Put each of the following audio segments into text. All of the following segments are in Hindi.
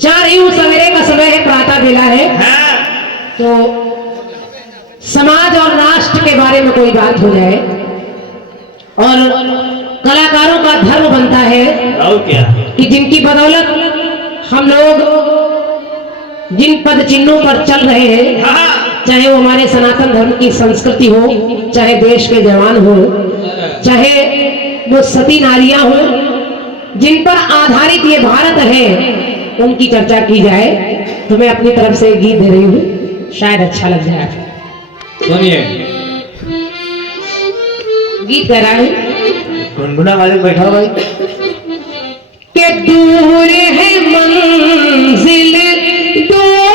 4 यूं सवेरे का समय है, प्रातः बेला है, तो समाज और राष्ट्र के बारे में कोई बात हो जाए और कलाकारों का धर्म बनता है और क्या कि जिनकी बदौलत हम लोग जिन पद चिन्हों पर चल रहे हैं, चाहे वो हमारे सनातन धर्म की संस्कृति हो, चाहे देश के जवान हो, चाहे वो सती नारियां हो, जिन पर आधारित ये भारत है, उनकी चर्चा की जाए। तो मैं अपनी तरफ से गीत दे रही हूँ, शायद अच्छा लग जाए। सुनिए, गीत गा रहा है गुनगुना वाले बैठा भाई के दूर है मंजिल दूर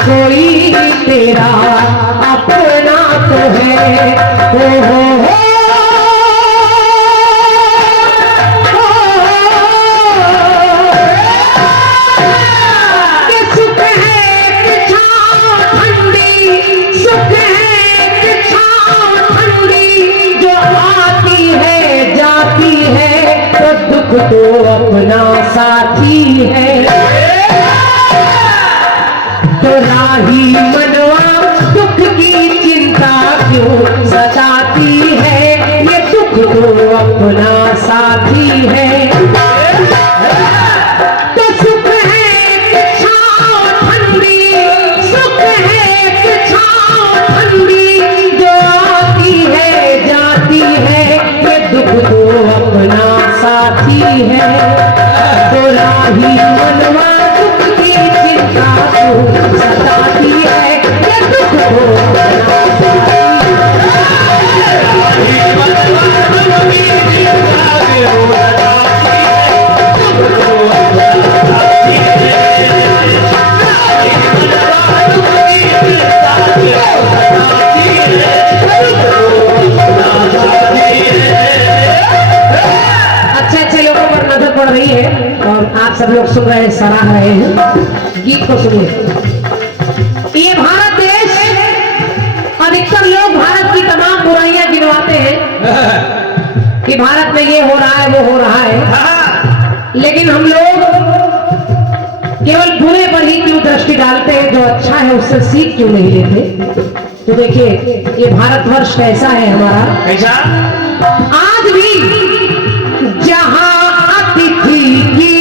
सही, तेरा अपना तो है। सुख है छाँव ठंडी, सुख है छाँव ठंडी, जो आती है जाती है, तो दुख तो अपना साथी है। तो राही मनवा दुख की चिंता क्यों सताती है, ये दुख तो अपना साथी है। तो सुख है छाँव ठंडी, सुख है छाँव ठंडी, जो आती है जाती है, ये दुख तो अपना साथी है। तो राही मनवा दुख की चिंता क्यों सताती है, ये दुख तो अपना साथी है। अच्छे लोगों पर नजर पड़ रही है और आप सब लोग सुन रहे हैं, सराह रहे हैं। गीत को सुनिए। ये भारत देश, अधिकतर लोग भारत की तमाम बुराइयां गिनवाते हैं कि भारत में ये हो रहा है वो हो रहा है, लेकिन हम लोग केवल बुरे पर ही क्यों दृष्टि डालते हैं, जो अच्छा है उससे सीख क्यों नहीं लेते। तो देखिए, ये भारतवर्ष कैसा है हमारा, कैसा आज भी जहां अतिथि की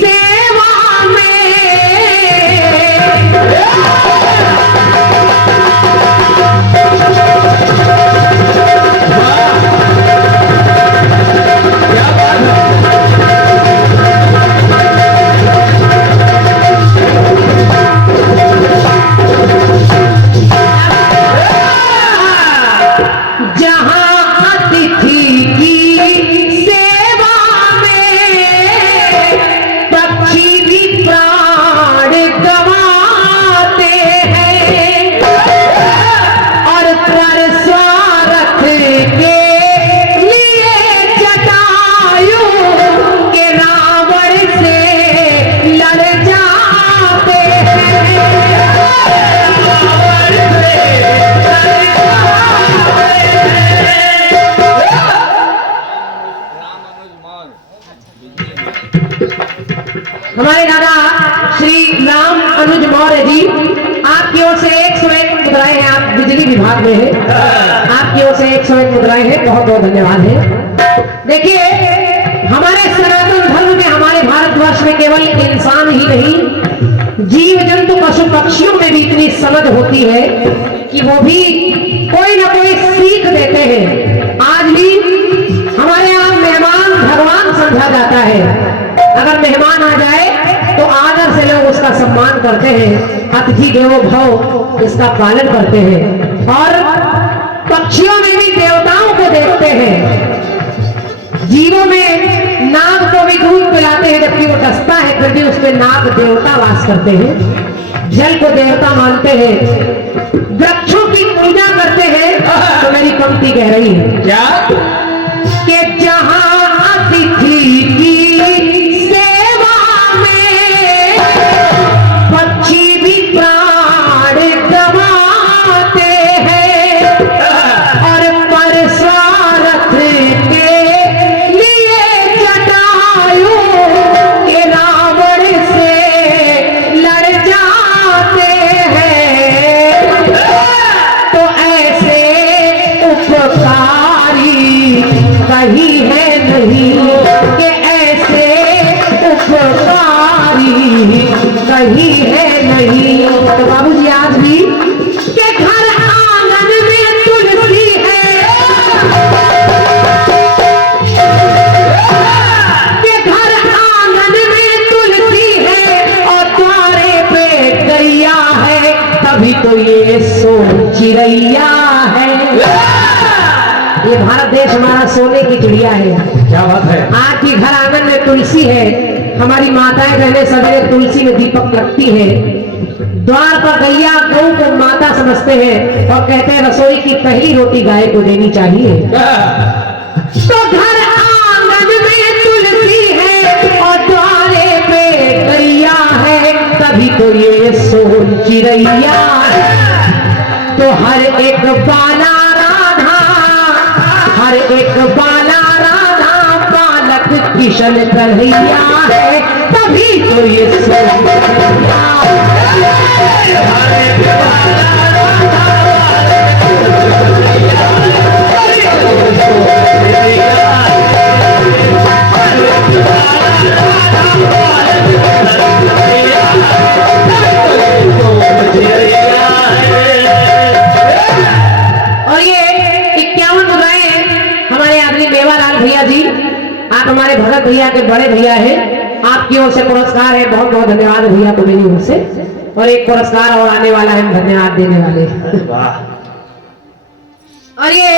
सेवा में, जहां अतिथि की सेवा में, पक्षी भी प्राण गंवाते हैं, और पर स्वार्थ के लिए जटायु के रावण से लड़ जाते हैं। हमारे दादा श्री राम अनुज मौर्य जी, आपकी ओर से 101 मुद्राएं हैं, आप बिजली विभाग में हैं, आपकी ओर से 101 मुद्राएं हैं, बहुत बहुत धन्यवाद है। देखिए, हमारे सनातन धर्म में, हमारे भारतवर्ष में केवल इंसान ही नहीं, जीव जंतु पशु पक्षियों में भी इतनी समझ होती है कि वो भी कोई ना कोई सीख देते हैं। आज भी हमारे यहाँ मेहमान भगवान समझा जाता है। अगर मेहमान आ जाए तो आदर से लोग उसका सम्मान करते हैं, अतिथि देवो भव इसका पालन करते हैं। और पक्षियों में भी देवताओं को देखते हैं, जीवों में नाग को भी दूध पिलाते हैं, जबकि वो डसता है फिर भी उसमें नाग देवता वास करते हैं। जल को देवता मानते हैं, वृक्षों की पूजा करते हैं। तो मेरी पंक्ति कह रही है क्या कि जहां अतिथि की सेवा में पक्षी भी प्राण गवाते हैं, और परसारथ के लिए जटायु के रावण से लड़ जाते हैं। तो ऐसे उपकारी कहीं है नहीं, कि ऐसे उपकारी कहीं है नहीं। तो बाबूजी आज भी के घर आंगन में तुलसी है, के घर आंगन में तुलसी है, और द्वारे पे गैया है, तभी तो ये सोन चिड़ैया है। ये भारत देश हमारा सोने की चिड़िया है। क्या बात है। आपके घर आंगन में तुलसी है, हमारी माताएं बहनें सवेरे तुलसी में दीपक रखती है। द्वार पर गैया गौ को माता समझते हैं और कहते हैं रसोई की पहली रोटी गाय को देनी चाहिए। तो घर आंगन में तुलसी है और द्वारे पे गैया है, तभी तो ये सोन चिड़ैया है। तो हर एक बाला राधा, हर एक बाला राधा बालक किशन कन्हैया है, तभी तो ये सोन चिड़ैया और ये 51 रुपए हमारे आदमी मेवालाल भैया जी, आप हमारे भगत भैया के बड़े भैया हैं, आपकी ओर से पुरस्कार है। बहुत बहुत धन्यवाद भैया को मेरी ओर से। और एक पुरस्कार और आने वाला है, हम धन्यवाद देने वाले। वाह। और ये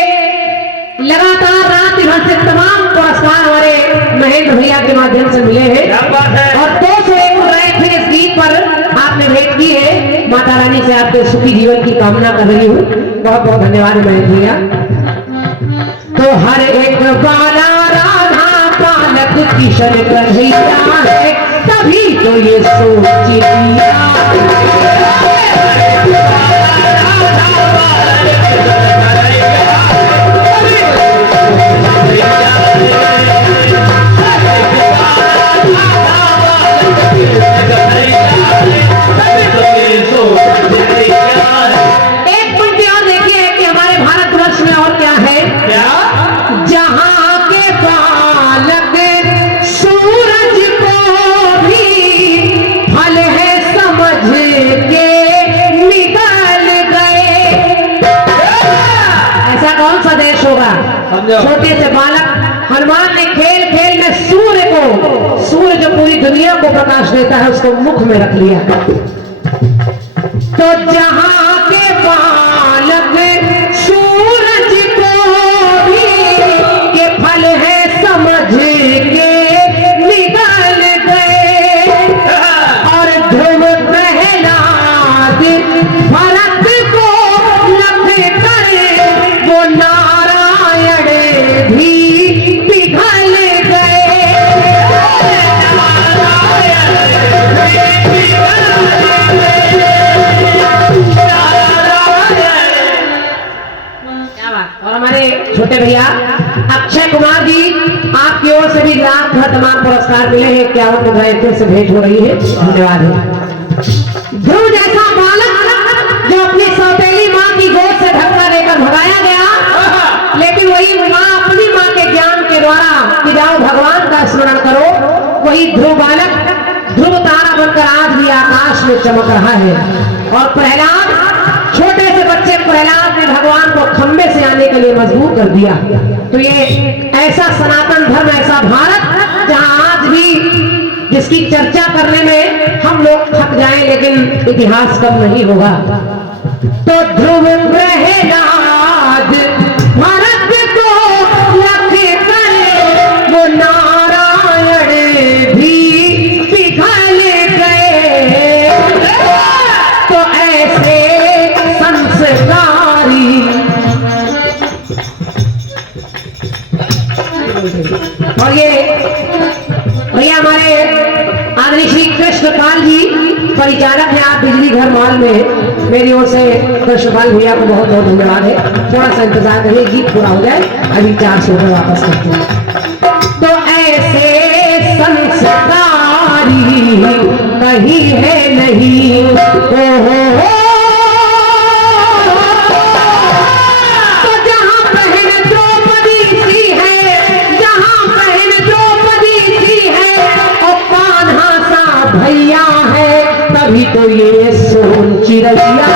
लगातार रात भर से तमाम पुरस्कार हमारे महेंद्र भैया के माध्यम से मिले हैं। क्या बात है। और 201 रुपए फिर इस गीत पर आपने भेंट की है। माता रानी से आपके सुखी जीवन की कामना कर रही हूँ। बहुत बहुत धन्यवाद महेंद्र भैया। तो हर एक बाला राधा बालक किशन कन्हैया है, तभी तो ये सोन चिड़िया एक पंक्ति और देखिए कि हमारे भारतवर्ष में और क्या है। जहां के बालक सूरज को भी फल है समझ के निकल गए। ऐसा कौन सा देश होगा। छोटे से बालक हनुमान ने खेल खेल में सूर्य जो पूरी दुनिया को प्रकाश देता है उसको मुख में रख लिया। तो जहां के बालक सूरज को भी के फल है समझ के निकल गए, और ध्रुव प्रहलाद भरत को लख कर वो नारायण भी पिघल गए। और हमारे छोटे भैया अक्षय कुमार जी, आपकी ओर से भी लाख भर तमाम पुरस्कार मिले हैं। 51 रुपए से भेंट हो रही है। धन्यवाद है। ध्रुव जैसा बालक जो अपनी सौतेली माँ की गोद से धक्का देकर भगाया गया, लेकिन वही माँ अपनी माँ के ज्ञान के द्वारा कि जाओ भगवान का स्मरण करो, वही ध्रुव बालक ध्रुव तारा बनकर आज भी आकाश में चमक रहा है। और प्रहलाद छोटे से बच्चे प्रहलाद ने भगवान को खंबे से आने के लिए मजबूर कर दिया। तो ये ऐसा सनातन धर्म, ऐसा भारत जहां आज भी जिसकी चर्चा करने में हम लोग थक जाएं लेकिन इतिहास कम नहीं होगा। तो ध्रुव प्रहलाद भारत को लख कर वो नारायण भी पिघल गए। तो ऐसे संस्कारी और ये भैया हमारे आदरणीय श्री कृष्णपाल जी परिचालक हैं आप बिजली घर मॉल में, मेरी ओर से कृष्णपाल भैया को बहुत बहुत धन्यवाद है। थोड़ा सा इंतजार करिए, गीत पूरा हो जाए, अभी 400 रुपये वापस करते हैं। तो ऐसे संस्कारी कहीं है नहीं, हो तो जहां बहन द्रौपदी सी है, जहां बहन द्रौपदी सी है और कान्हा सा भैया है, तभी तो ये सोन चिड़ैया।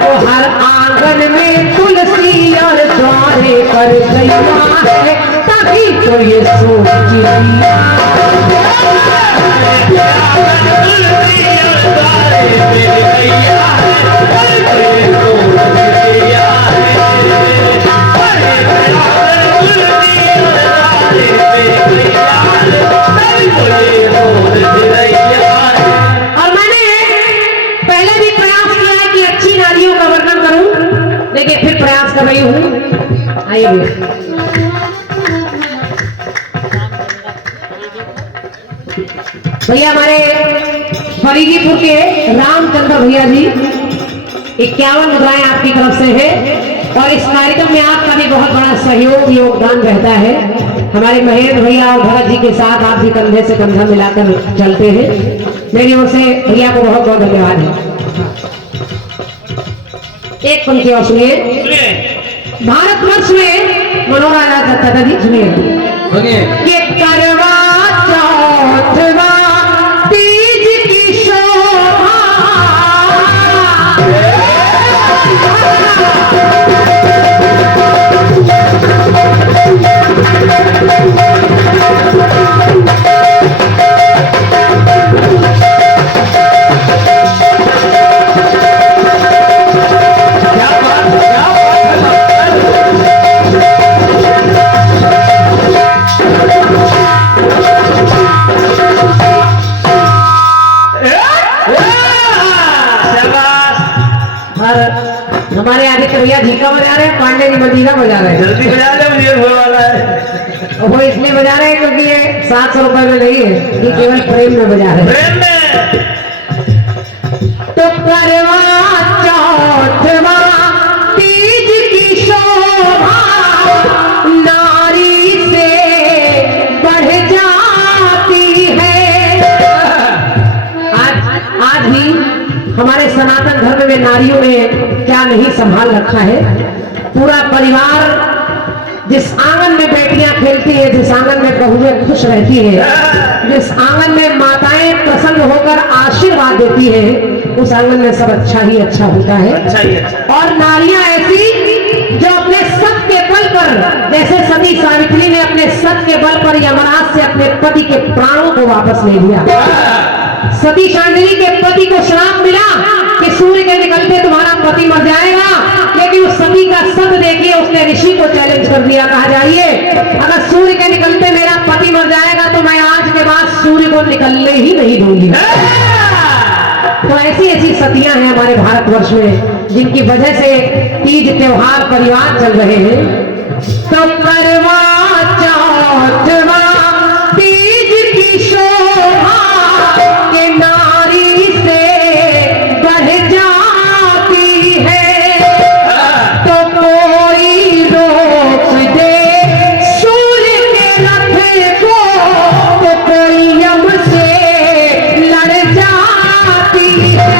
तो हर आंगन में तुलसी और द्वारे पर गैया है, तभी तो ये सोन चिड़ैया। और मैंने पहले भी प्रयास किया है कि अच्छी नारियों का वर्णन करूं, लेकिन फिर प्रयास कर रही हूं। आइए भैया हमारे फरीदीपुर के रामचंद्र भैया जी 51 मुद्राएं आपकी तरफ से है और इस कार्यक्रम में आपका भी बहुत बड़ा सहयोग योगदान रहता है। हमारे महेंद्र भैया और भरत जी के साथ आप भी कंधे से कंधा मिलाकर चलते हैं। मेरी ओर से भैया को बहुत बहुत धन्यवाद है। एक पंक्ति और सुनिए। भारतवर्ष में मनोराजा चाचा जी सुनिए, ये करवा चौथवा तीज की शोभा, हमारे आदित्य भैया झीका बजा रहे हैं, पांडे जी मजीरा बजा रहे हैं। जल्दी बजा ले, मुझे होने वाला है। वो इसलिए बजा रहे हैं क्योंकि ये 700 रुपए में नहीं है, ये केवल प्रेम में बजा रहे हैं। प्रेम में तो करवा चौथवा तीज की शोभा नारी से बढ़ जाती है। आज भी हमारे सनातन धर्म में नारियों ने क्या नहीं संभाल रखा है। पूरा परिवार जिस आंगन में बेटियां खेलती है, जिस आंगन में बहुएं खुश रहती है, जिस आंगन में माताएं प्रसन्न होकर आशीर्वाद देती है, उस आंगन में सब अच्छा ही अच्छा होता है। अच्छा ही अच्छा। और नारियां ऐसी जो अपने सत के बल पर, जैसे सती सावित्री ने अपने सत के बल पर यमराज से अपने पति के प्राणों को वापस ले लिया। सती शांडिनी के पति को श्राप मिला कि सूर्य के निकलते तुम्हारा पति मर जाएगा, लेकिन उस सती का सत देखिए, उसने ऋषि को चैलेंज कर दिया। कहा जाइए अगर सूर्य के निकलते मेरा पति मर जाएगा तो मैं आज के बाद सूर्य को निकलने ही नहीं दूंगी। तो ऐसी ऐसी सतियां हैं हमारे भारतवर्ष में, जिनकी वजह से तीज त्योहार परिवार चल रहे हैं। तो करवा चौथवा तीज की शोभा के नारी से बढ़ जाती है। तो कोई रोक दे सूर्य के रथ को, तो कोई यम से लड़ जाती है।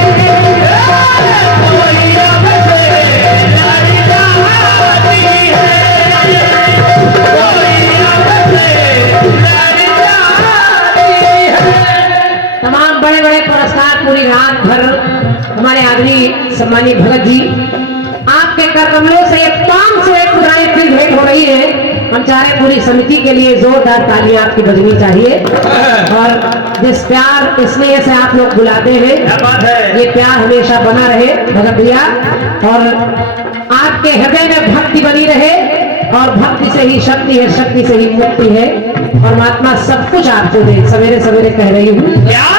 कोई यम से लड़ जाती है, कोई यम से लड़ जाती है। सम्मानित भगत जी, आपके कर कमलों से 501 मुद्राएं फिर भेंट हो रही है। हम चाह रहे पूरी समिति के लिए जोरदार तालियां आपकी बजनी चाहिए। और जिस प्यार स्नेह से आप लोग बुलाते हैं, क्या बात है। ये प्यार हमेशा बना रहे भगत भैया, और आपके हृदय में भक्ति बनी रहे। और भक्ति से ही शक्ति है, शक्ति से ही मुक्ति है। और महात्मा सब कुछ आपको दे। सवेरे सवेरे कह रही हूँ, क्या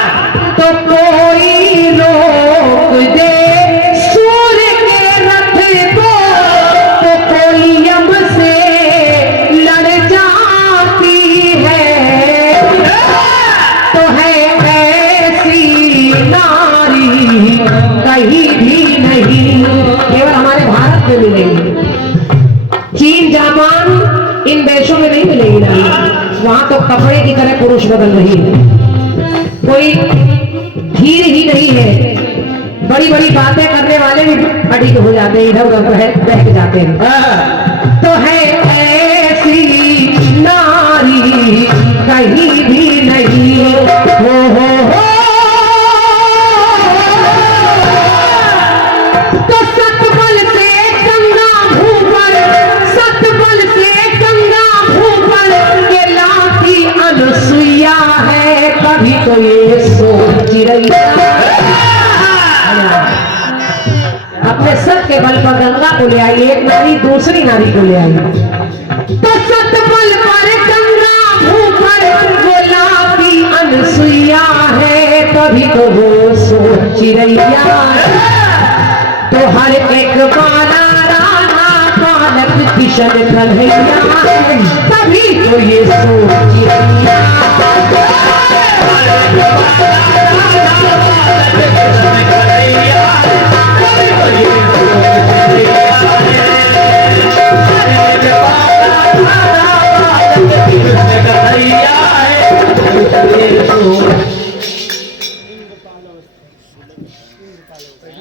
तो कोई रोक दे सूर्य के रथ को, तो कोई यम से लड़ जाती है। तो है ऐसी नारी कहीं भी नहीं, केवल हमारे भारत में मिलेगी। चीन, जापान, इन देशों में नहीं मिलेगी नारी। वहां तो कपड़े की तरह पुरुष बदल रही है। कोई धीर ही नहीं है। बड़ी बड़ी बातें करने वाले भी अड़िग हो जाते हैं, इधर उधर बहक जाते हैं। तो है ऐसी नारी कहीं भी नहीं। हो तो सतबल से गंगा भूपर, सतबल से गंगा भूपर के लाठी अनुसुईया है। कभी तो ये सोच रही अपने सत के बल पर गंगा को ले आई, एक नारी दूसरी नारी को ले आई। तो सतबल पर गंगा भूपर वो लाठी अनुसुईया है। कभी तो वो सोच रही तो हर एक बाला राना बालक किशन कन्हैया है। तभी तो ये सोच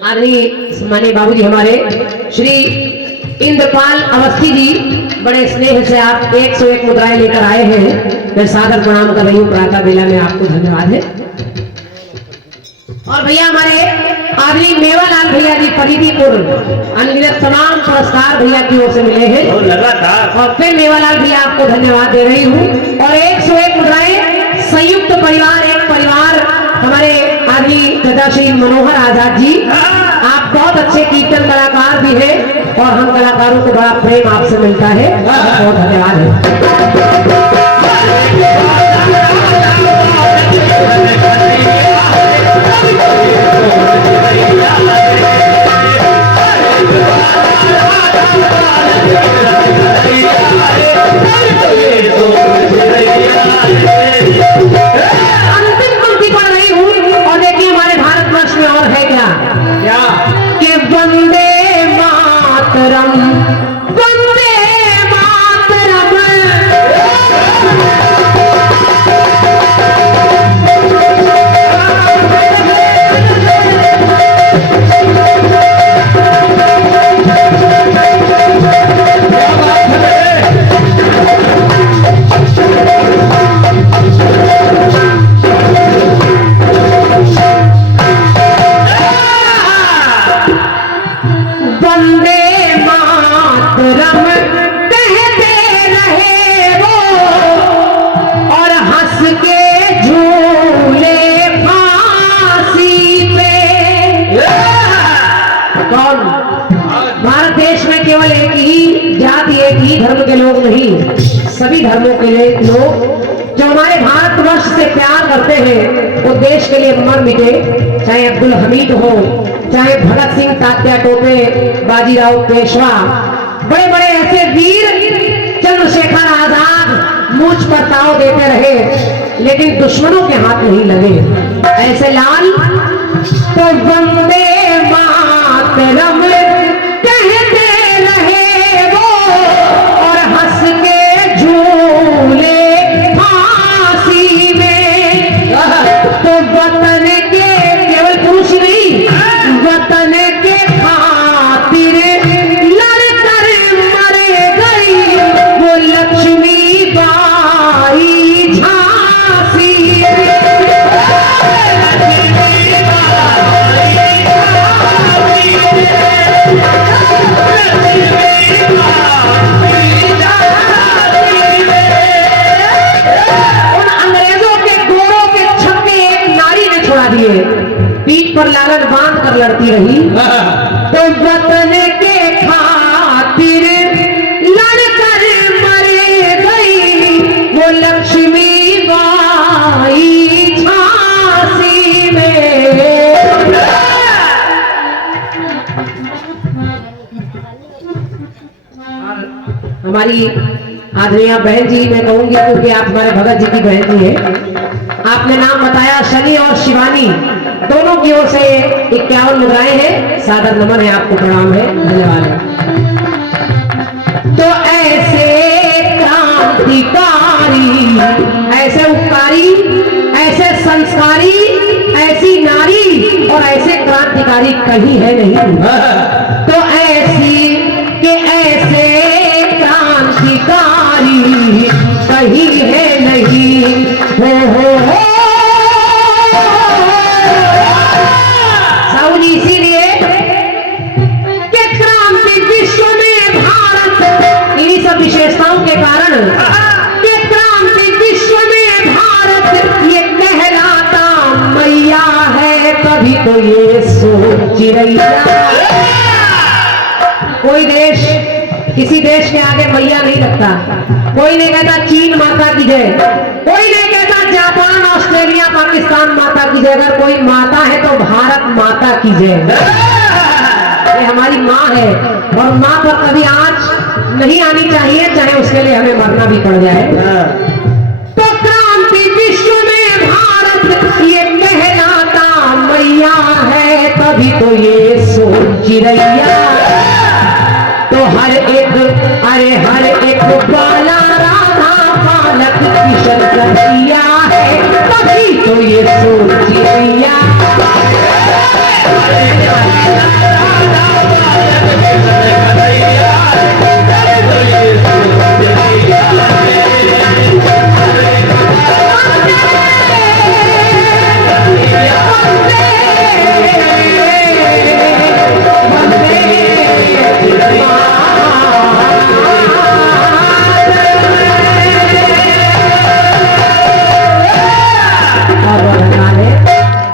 आदरणीय माननीय बाबूजी हमारे श्री इंद्रपाल अवस्थी जी, बड़े स्नेह से आप 101 मुद्राएं लेकर आए हैं। मैं सादर प्रणाम कर रही हूँ। प्रातः बेला में आपको धन्यवाद है। और भैया हमारे आदरणीय मेवालाल भैया जी परिधिपुर, अनगिनत तमाम पुरस्कार भैया की ओर से मिले हैं। लगातार और फिर मेवालाल भैया आपको धन्यवाद दे रही हूँ। और 101 मुद्राएं संयुक्त परिवार, एक परिवार हमारे आदरणीय दादा श्री मनोहर आजाद जी, आप बहुत अच्छे कीर्तन कलाकार भी हैं। और हम कलाकारों को बड़ा प्रेम आपसे मिलता है। बहुत धन्यवाद है। अंतिम पंक्ति पढ़ रही हूँ। और देखिए हमारे भारतवर्ष में और है क्या कि वंदे मातरम, वंदे मातरम। वंदे मातरम कहते रहे वो, और हंस के झूले फांसी पे। कौन? भारत देश में केवल एक ही जाति, एक ही धर्म के लोग नहीं, सभी धर्मों के लोग जो हमारे भारतवर्ष से प्यार करते हैं, वो देश के लिए मर मिटे। चाहे अब्दुल हमीद हो, चाहे भगत सिंह, तात्या टोपे, बाजीराव पेशवा, बड़े बड़े ऐसे वीर, चंद्रशेखर आजाद मुझ पर ताव देते रहे, लेकिन दुश्मनों के हाथ नहीं लगे। ऐसे लाल तो वंदे मातरम कहते रहे वो, और हंस के झूले फांसी में। तो वतन के केवल पुरुष नहीं, वतन के खातिर लड़कर मर गई वो लक्ष्मी बाई झांसी में। लड़ती रही तो वतन के खातिर लड़कर मर गई वो लक्ष्मी बाई झांसी में। हमारी आदरणीय बहन जी मैं कहूंगी क्योंकि आप हमारे भगत जी की बहन जी है, आपने नाम बताया शनि और शिवानी, दोनों की ओर से 51 मुद्राएं हैं, सादर नमन है आपको, प्रणाम है, धन्यवाद है। तो ऐसे क्रांतिकारी, ऐसे उपकारी, ऐसे संस्कारी, ऐसी नारी और ऐसे क्रांतिकारी कहीं है नहीं। तो ऐसी के ऐसे क्रांतिकारी कहीं है नहीं। हो साउनी, इसीलिए कि क्रांति विश्व में भारत, इन्हीं सब विशेषताओं के कारण कि क्रांति विश्व में भारत ये कहलाता मैया है, कभी तो ये सोच रैया। कोई देश किसी देश के आगे मैया नहीं रखता, कोई नहीं कहता चीन माता की जय, कोई नहीं कहता जापान ऑस्ट्रेलिया पाकिस्तान माता की जय, अगर कोई माता है तो भारत माता की जय। ये हमारी माँ है और माँ पर कभी आंच नहीं आनी चाहिए, चाहे उसके लिए हमें मरना भी पड़ जाए। तो क्रांति विश्व में भारत ये कहलाता मैया है, तभी तो ये सोच रैया। तो हर एक, अरे हर एक बाला राधा पालक किशन कन्हैया है, तभी तो ये सोच रैया।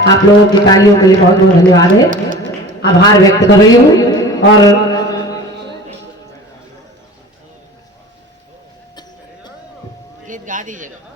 आप लोगों की तालियों के लिए बहुत बहुत धन्यवाद है, आभार व्यक्त कर रही हूँ। और गीत गा दीजिएगा।